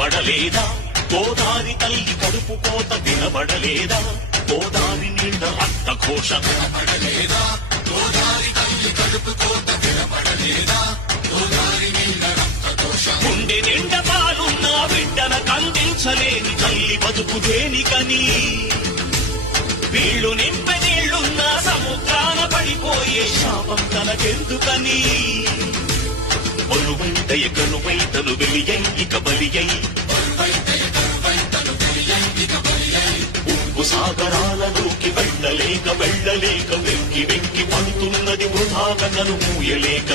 కనబడలేదా గోదారి తల్లి కడుపు కోత వినబడలేదా గోదారి నీళ్ళ రక్త ఘోష కనబడలేదా గోదారి తల్లి కడుపు కోత వినబడలేదా గోదారి నీళ్ళ రక్త ఘోష గుండె నిండ పాలున్న బిడ్డన కందించలేని తల్లి బతుకు దేనికని వీళ్ళు నింపె నీళ్లున్న సముద్రాన పడిపోయే శాపం తనకెందుకని ఒలువైతయ కనువైతను వెలియై ఇక బలియై ఉప్పు సాగరాలలోకి వెళ్ళలేక వెంకి వెంకి పడుతున్నది వృధాగా కను మూయలేక